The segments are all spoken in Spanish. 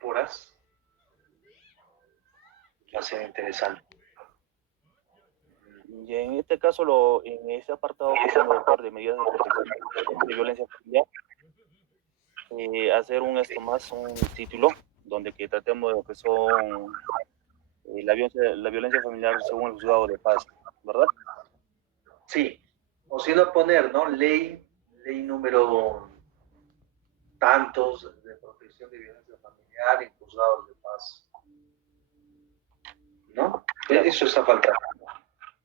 incorporas, va a ser interesante. Y en este caso, en ese apartado que tengo, doctor, de medidas de protección de violencia familiar, hacer un título donde que tratemos de lo que son la violencia familiar según el juzgado de paz, ¿verdad? Sí, o si no poner, ¿no? Ley número tantos de protección de violencia familiar en juzgados de paz, ¿no? Claro. Eso está faltando,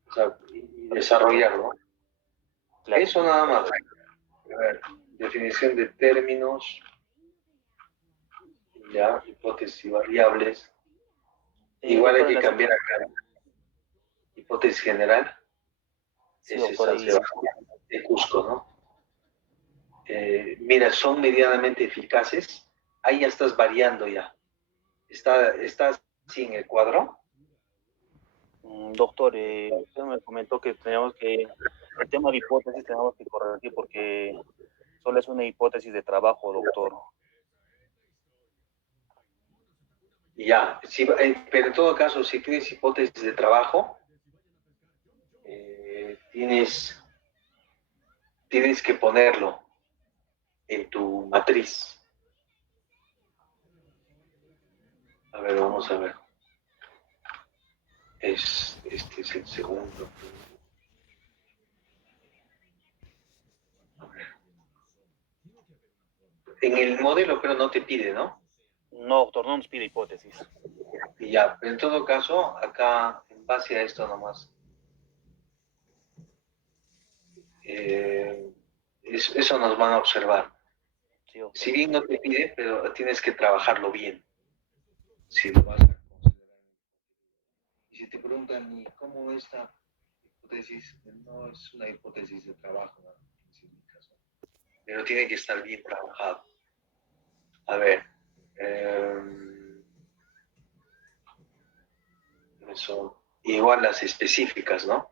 o sea, y desarrollarlo. Claro. Eso nada más. A ver, definición de términos, ya, hipótesis variables. Igual hay que cambiar acá. Hipótesis general. Sí, Es doctor, esa de Cusco, ¿no? Mira, son medianamente eficaces. Ahí ya estás variando ya. ¿Estás sin el cuadro? Doctor, usted me comentó que el tema de hipótesis tenemos que corregir porque solo es una hipótesis de trabajo, doctor. Ya, sí, pero en todo caso, si tienes hipótesis de trabajo, tienes que ponerlo en tu matriz. A ver, vamos a ver. Este es el segundo. A ver. En el modelo, pero no te pide, ¿no? No, doctor, no nos pide hipótesis. Y ya, pero en todo caso, acá, en base a esto nomás, eso nos van a observar. Sí, doctor. Si bien no te pide, pero tienes que trabajarlo bien. Si lo vas a considerar. Y si te preguntan, ¿y cómo esta hipótesis? No es una hipótesis de trabajo, ¿no? Pero tiene que estar bien trabajado. A ver, eso, igual las específicas, ¿no?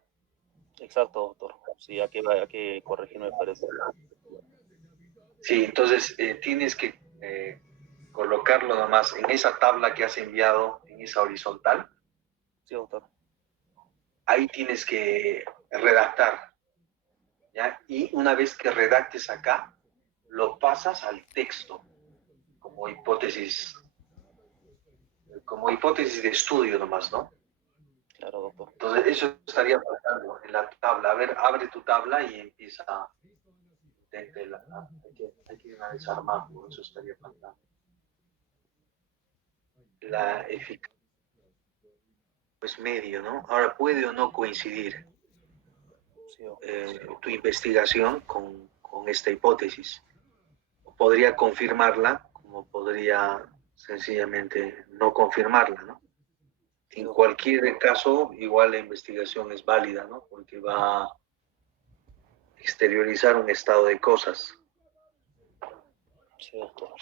Exacto, doctor. Sí, hay que corregir, me parece. Sí, entonces tienes que colocarlo nomás en esa tabla que has enviado, en esa horizontal. Sí, doctor. Ahí tienes que redactar, ¿ya? Y una vez que redactes acá, lo pasas al texto como hipótesis de estudio nomás, ¿no? Claro, doctor. Entonces, eso estaría faltando en la tabla. A ver, abre tu tabla y empieza a... Hay que desarmarlo, eso estaría faltando. La eficacia es medio, ¿no? Ahora, puede o no coincidir Sí, tu investigación con esta hipótesis. Podría confirmarla, como podría sencillamente no confirmarla, ¿no? En cualquier caso, igual la investigación es válida, ¿no? Porque va a exteriorizar un estado de cosas. Sí, doctor.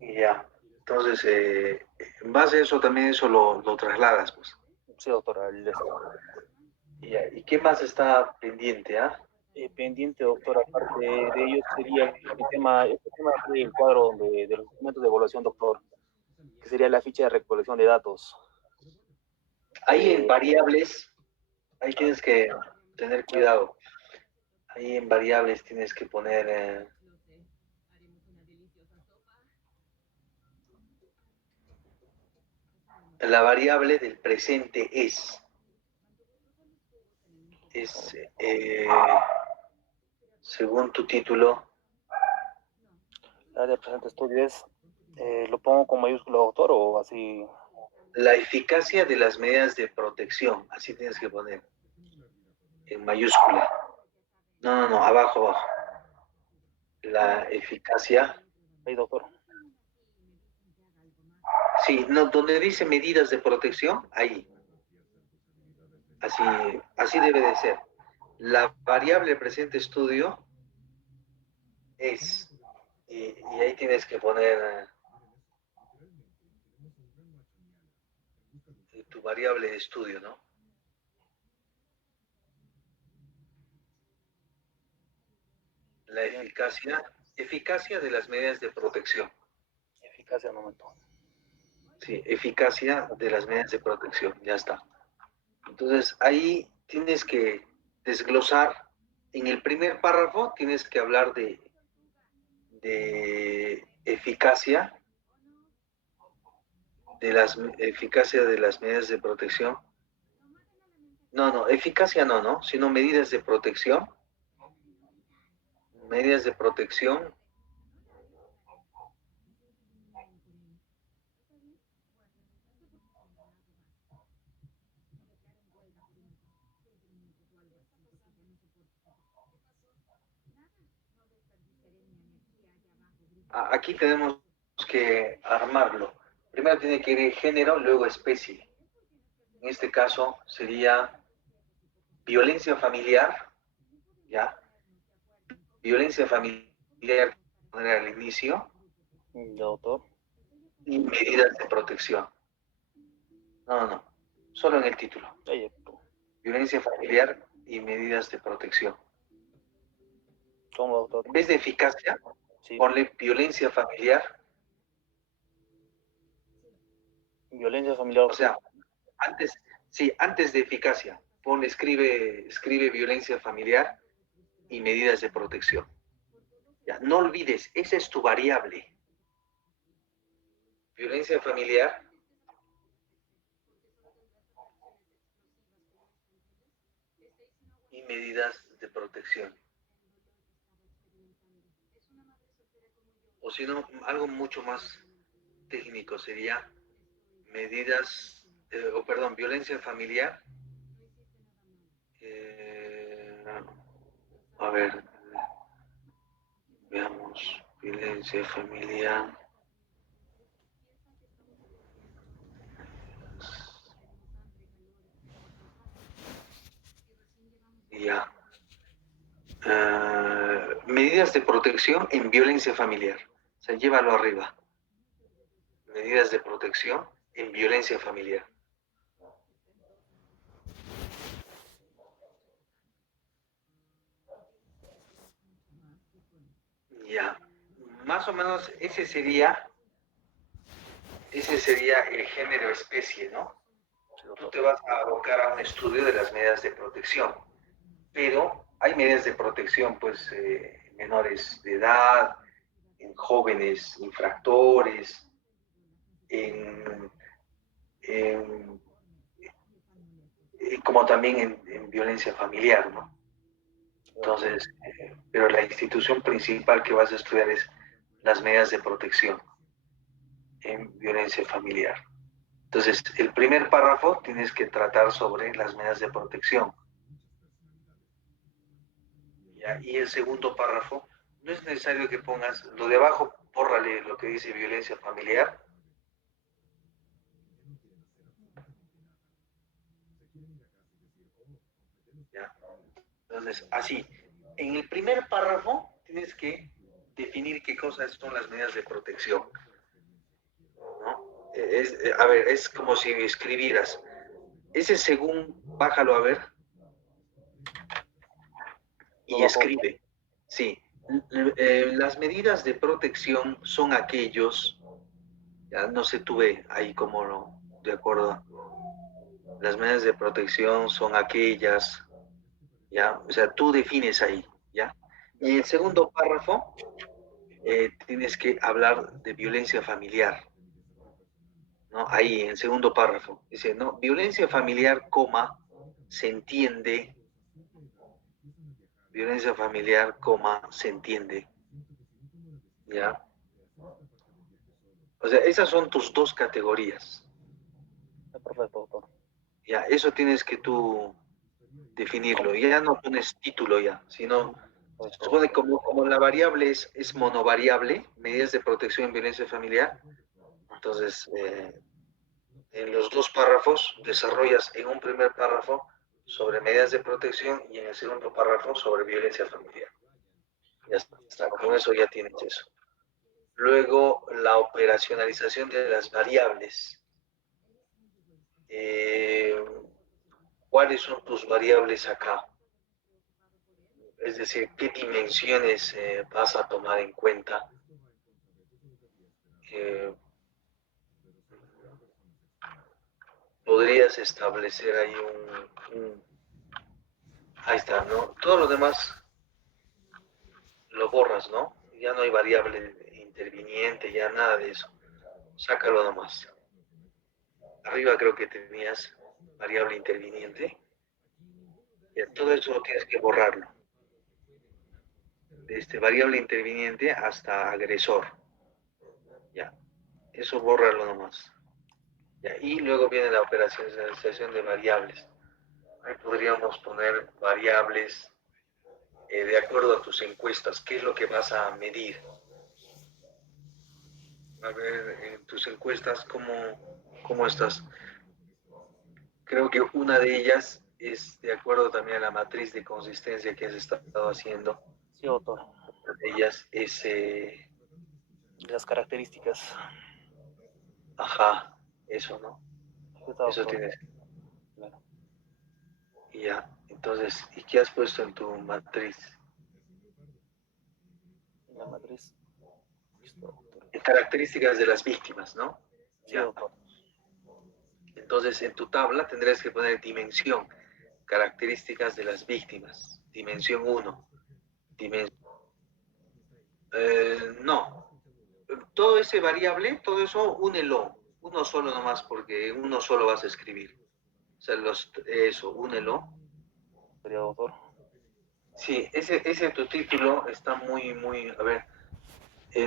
Y ya. Entonces, en base a eso también eso lo trasladas, pues. Sí, doctor. ¿Y qué más está pendiente, ah? Pendiente, doctor, aparte de ello sería este tema del cuadro de los documentos de evaluación, doctor, que sería la ficha de recolección de datos. Ahí en variables, ahí tienes que tener cuidado. Ahí en variables tienes que poner la variable del presente es según tu título. La de presente estudio es, ¿lo pongo con mayúscula, doctor, o así? La eficacia de las medidas de protección, así tienes que poner, en mayúscula. No, abajo. La eficacia. Ahí, doctor. Sí, no, donde dice medidas de protección, ahí. Así debe de ser. La variable presente estudio es, y ahí tienes que poner tu variable de estudio, ¿no? La eficacia de las medidas de protección. eficacia al momento. Sí, eficacia de las medidas de protección, ya está. Entonces, ahí tienes que desglosar. En el primer párrafo tienes que hablar de eficacia eficacia de las medidas de protección. No, eficacia no, sino medidas de protección. Medidas de protección. Aquí tenemos que armarlo. Primero tiene que ir género, luego especie. En este caso sería violencia familiar, ¿ya? Violencia familiar al inicio Doctor. y medidas de protección. No, solo en el título. Violencia familiar y medidas de protección. ¿Cómo, doctor? En vez de eficacia, sí, ponle violencia familiar. Violencia familiar. O sea, antes de eficacia, escribe violencia familiar y medidas de protección. Ya, no olvides, esa es tu variable. Violencia familiar y medidas de protección. O si no, algo mucho más técnico sería violencia familiar. A ver, veamos, violencia familiar. Ya. Medidas de protección en violencia familiar. O sea, llévalo arriba. Medidas de protección en violencia familiar. Ya. Más o menos ese sería el género especie, ¿no? Tú te vas a abocar a un estudio de las medidas de protección, pero hay medidas de protección, pues, menores de edad, en jóvenes infractores, como también en violencia familiar, ¿no? Entonces, pero la institución principal que vas a estudiar es las medidas de protección en violencia familiar. Entonces, el primer párrafo tienes que tratar sobre las medidas de protección. ¿Ya? Y el segundo párrafo, no es necesario que pongas lo de abajo, bórrale lo que dice violencia familiar. ¿Ya? Entonces, así, en el primer párrafo tienes que definir qué cosas son las medidas de protección, ¿no? Es como si escribieras. Ese según, bájalo a ver y escribe. Sí, las medidas de protección son aquellos, ya no sé, tú ve ahí como no, de acuerdo. Las medidas de protección son aquellas, ya, o sea, tú defines ahí, ya. Y en el segundo párrafo tienes que hablar de violencia familiar, ¿no? Ahí, en el segundo párrafo, dice, ¿no? Violencia familiar, coma, se entiende, violencia familiar, coma, se entiende, ¿ya? O sea, esas son tus dos categorías. Perfecto, doctor. Ya, eso tienes que tú definirlo. Ya no pones título ya, sino se supone como la variable es monovariable, medidas de protección en violencia familiar, entonces en los dos párrafos desarrollas en un primer párrafo sobre medidas de protección y en el segundo párrafo sobre violencia familiar. Ya está, con eso ya tienes eso. Luego, la operacionalización de las variables. ¿Cuáles son tus variables acá? Es decir, ¿qué dimensiones vas a tomar en cuenta? podrías establecer ahí ahí está, ¿no? Todo lo demás lo borras, ¿no? Ya no hay variable interviniente, ya nada de eso. Sácalo nomás. Arriba creo que tenías variable interviniente. Ya, todo eso lo tienes que borrarlo. Desde variable interviniente hasta agresor. Ya, eso bórralo nomás. Ya, y luego viene la operacionalización de variables. Ahí podríamos poner variables de acuerdo a tus encuestas. ¿Qué es lo que vas a medir? A ver, en tus encuestas, ¿cómo estás? Creo que una de ellas es de acuerdo también a la matriz de consistencia que has estado haciendo. Sí, doctor. Una de ellas es... Las características. ajá, eso, ¿no? Sí, está, Eso doctor. tienes. Claro. Y ya, entonces, ¿y qué has puesto en tu matriz? En la matriz. Listo, doctor. Características de las víctimas, ¿no? Sí, Ya. doctor. Entonces, en tu tabla tendrás que poner dimensión, características de las víctimas, dimensión 1. No, todo ese variable, todo eso, únelo, uno solo nomás, porque uno solo vas a escribir. O sea, eso, únelo. Sería, doctor. Sí, ese tu título está muy, a ver,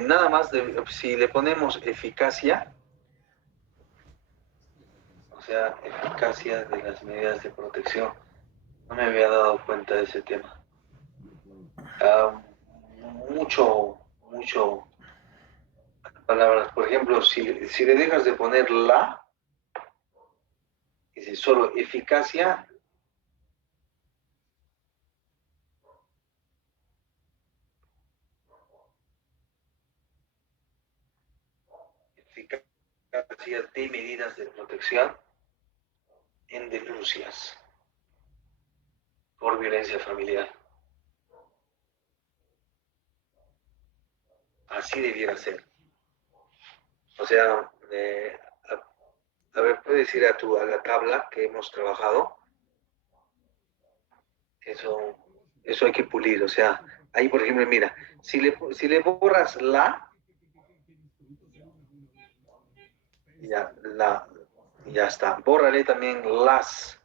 nada más, si le ponemos eficacia, o sea, eficacia de las medidas de protección, no me había dado cuenta de ese tema. Mucho palabras. Por ejemplo, si le dejas de poner la, dice solo eficacia, eficacia de medidas de protección en denuncias por violencia familiar. Así debiera ser. O sea, a ver, puedes ir a la tabla que hemos trabajado. Eso hay que pulir. O sea, ahí, por ejemplo, mira, si le borras ya está. Bórrale también las.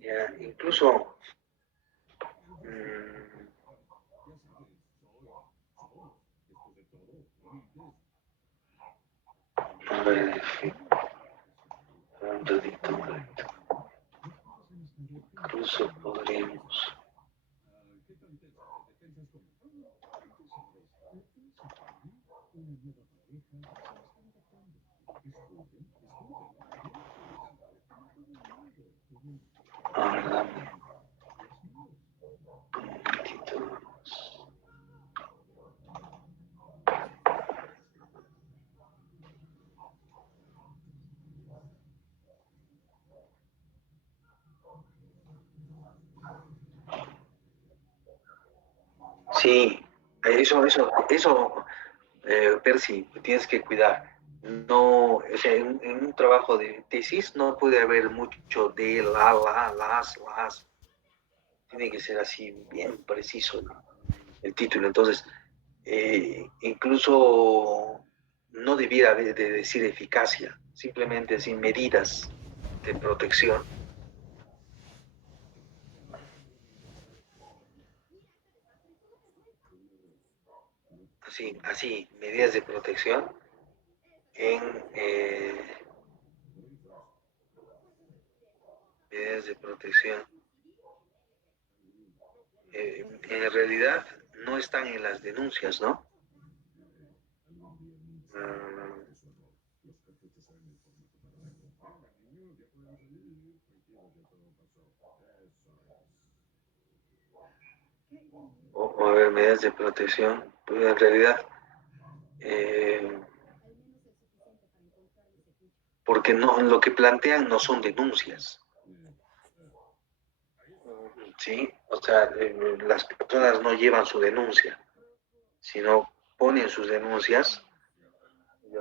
Ya, incluso a ver, un ratito. Incluso podríamos. Ahora un momentito. Sí, eso, Percy, tienes que cuidar. No, o sea, en un trabajo de tesis no puede haber mucho de las. Tiene que ser así bien preciso el título. Entonces, incluso no debiera de decir eficacia, simplemente sin medidas de protección. Así, medidas de protección en medidas de protección. En realidad no están en las denuncias, ¿no? O a ver, medidas de protección, pues en realidad, porque no, lo que plantean no son denuncias. ¿sí? O sea, las personas no llevan su denuncia, sino ponen sus denuncias,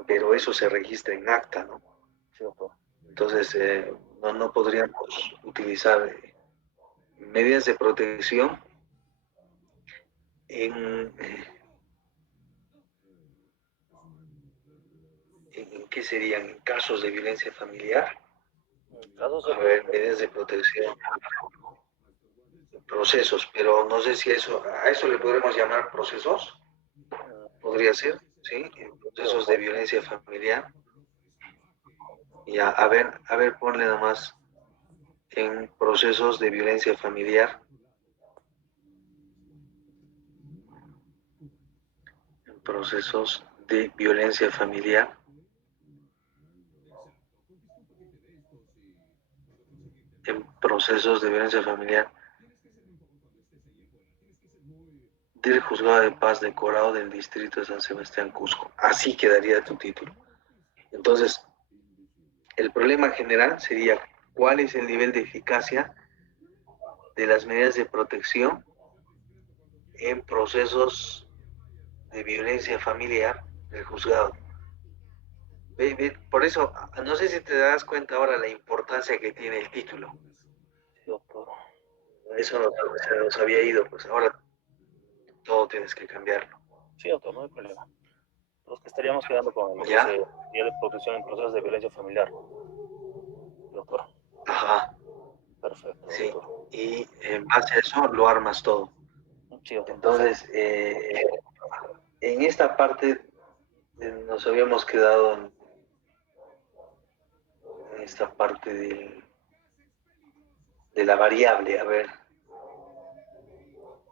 pero eso se registra en acta, ¿no? Sí, doctor. Entonces, no podríamos utilizar medidas de protección en, ¿qué serían? En casos de violencia familiar. Casos A ver, medidas de protección, procesos, pero no sé si a eso le podremos llamar procesos, podría ser, ¿sí? En procesos de violencia familiar. Ya, a ver, ponle nomás en procesos de violencia familiar. En procesos de violencia familiar. En procesos de violencia familiar del Juzgado de Paz de Corao del Distrito de San Sebastián, Cusco. Así quedaría tu título. Entonces, el problema general sería cuál es el nivel de eficacia de las medidas de protección en procesos de violencia familiar del juzgado. Por eso, no sé si te das cuenta ahora la importancia que tiene el título. Sí, doctor. Eso se nos había ido, pues ahora todo tienes que cambiarlo. Sí, doctor, no hay problema. Los que estaríamos quedando con lo que ¿Ya? es día de protección en procesos de violencia familiar. Doctor. Ajá, Perfecto, sí. doctor. Y en base a eso lo armas todo. Sí, doctor, perfecto. Entonces, en esta parte nos habíamos quedado en esta parte de la variable. A ver, Ya, doctor.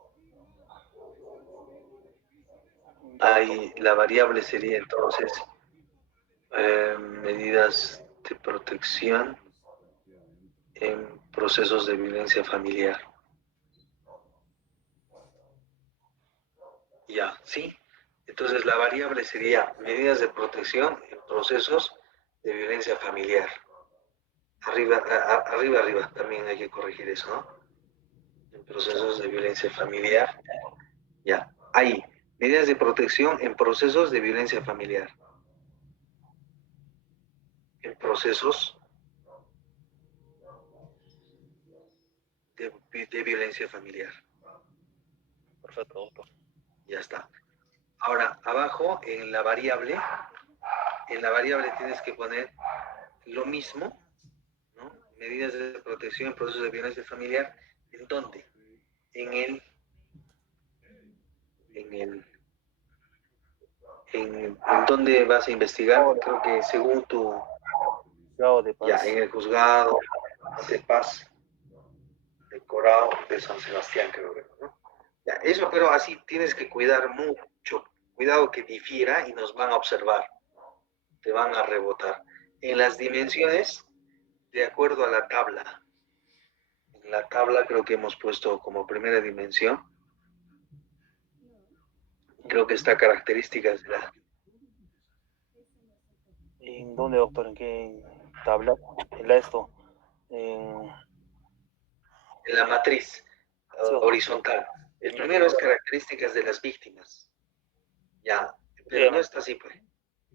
ahí la variable sería entonces medidas de protección en procesos de violencia familiar. Ya, sí. Entonces la variable sería medidas de protección en procesos de violencia familiar. Arriba, también hay que corregir eso, ¿no? En procesos de violencia familiar. Ya, ahí. Medidas de protección en procesos de violencia familiar. En procesos de violencia familiar. Perfecto, doctor. Ya está. Ahora, abajo, en la variable tienes que poner lo mismo, ¿no? Medidas de protección en procesos de violencia familiar. ¿En dónde? En el, en el, en dónde vas a investigar. Creo que según tu, Juzgado de ya, paz. en el juzgado de paz decorado de San Sebastián, creo que, ¿no? Ya, eso, pero así tienes que cuidar mucho. Cuidado que difiera y nos van a observar. Te van a rebotar. En las dimensiones, de acuerdo a la tabla. En la tabla creo que hemos puesto como primera dimensión. Creo que está características de ¿En dónde, doctor? ¿En qué tabla? En la esto. En... la matriz Sí, doctor. horizontal. El primero es características de las víctimas. Ya, pero no Dígame. está así, pues.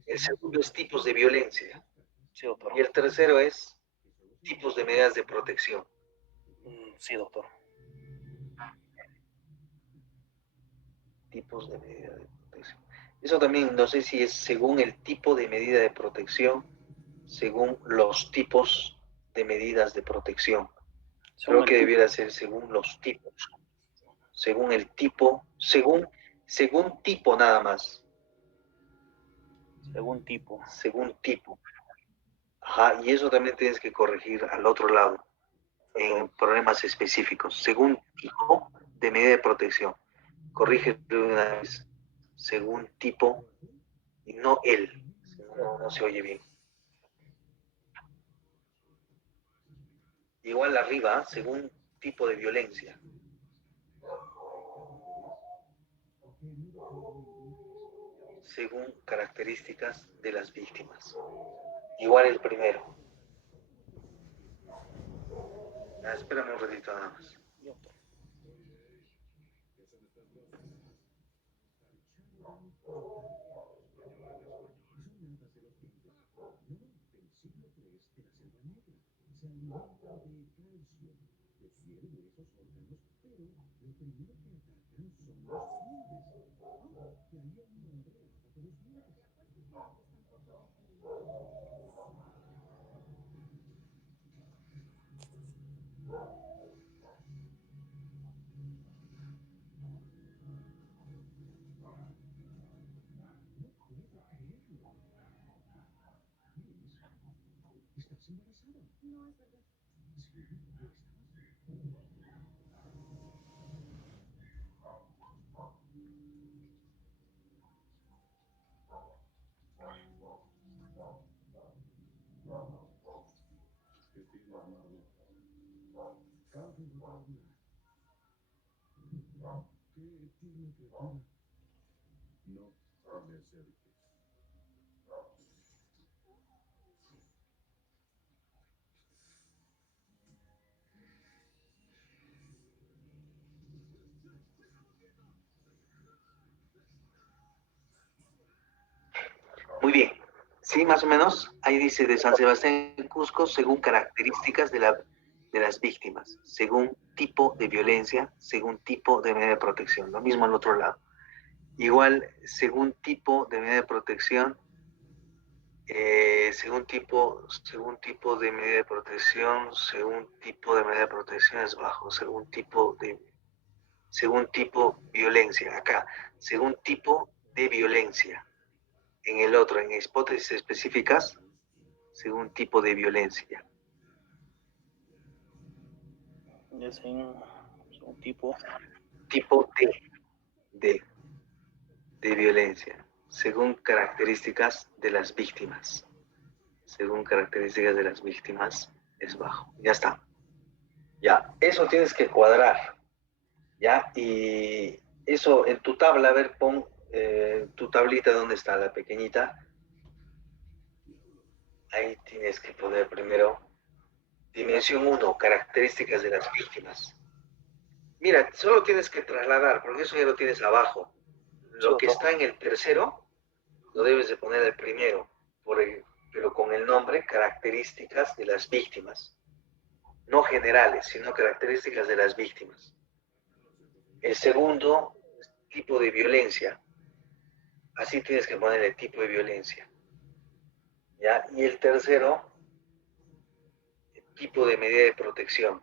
El segundo es tipos de violencia. Sí, doctor. Y el tercero es tipos de medidas de protección. Sí, doctor. Tipos de medida de protección. Eso también no sé si es según el tipo de medida de protección, según los tipos de medidas de protección. Según Creo el que tipo. debiera ser según los tipos, según el tipo, según tipo nada más, Según tipo. según tipo. Ajá, y eso también tienes que corregir al otro lado, en Perfecto. problemas específicos, según tipo de medida de protección. Corrige una vez, según tipo, y no él, no se oye bien. Igual arriba, según tipo de violencia. Según características de las víctimas. Igual el primero. Espérame un ratito nada más. Muy bien. Sí, más o menos. Ahí dice de San Sebastián en Cusco, según características de las víctimas, según tipo de violencia, según tipo de medida de protección. Lo mismo al otro lado. Igual, según tipo de medida de protección, según tipo de medida de protección, según tipo de medida de protección es bajo, según tipo violencia, acá, según tipo de violencia. En el otro, en hipótesis específicas, según tipo de violencia. Es un tipo. Tipo de violencia, según características de las víctimas. Según características de las víctimas, es bajo. Ya está. Ya, eso tienes que cuadrar. Ya, y eso en tu tabla, a ver, pon tu tablita, ¿dónde está la pequeñita? Ahí tienes que poner primero dimensión 1, características de las víctimas. Mira, solo tienes que trasladar, porque eso ya lo tienes abajo. Sí, Lo que doctor. está en el tercero, lo debes de poner el primero, pero con el nombre características de las víctimas. No generales, sino características de las víctimas. El segundo, tipo de violencia. Así tienes que poner el tipo de violencia. ¿Ya? Y el tercero, tipo de medida de protección.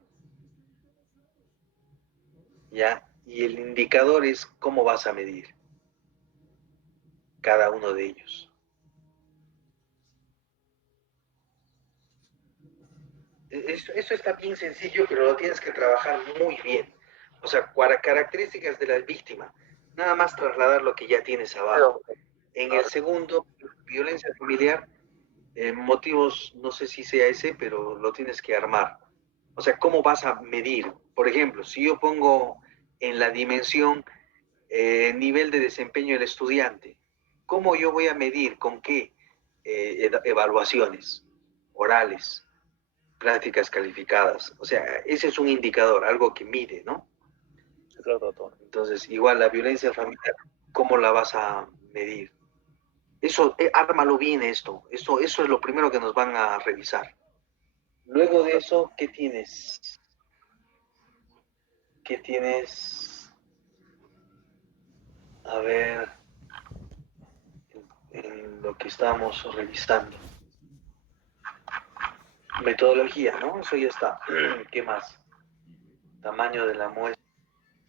¿Ya? Y el indicador es cómo vas a medir cada uno de ellos. Esto está bien sencillo, pero lo tienes que trabajar muy bien. O sea, características de la víctima. Nada más trasladar lo que ya tienes abajo. En el segundo, violencia familiar, motivos, no sé si sea ese, pero lo tienes que armar. O sea, ¿cómo vas a medir? Por ejemplo, si yo pongo en la dimensión nivel de desempeño del estudiante, ¿cómo yo voy a medir? ¿Con qué? Evaluaciones orales, prácticas calificadas. O sea, ese es un indicador, algo que mide, ¿no? Claro, doctor. Entonces, igual la violencia familiar, ¿cómo la vas a medir? Eso, ármalo bien eso es lo primero que nos van a revisar. Luego de eso, ¿qué tienes? ¿Qué tienes? A ver, en lo que estamos revisando. Metodología, ¿no? Eso ya está. ¿Qué más? Tamaño de la muestra.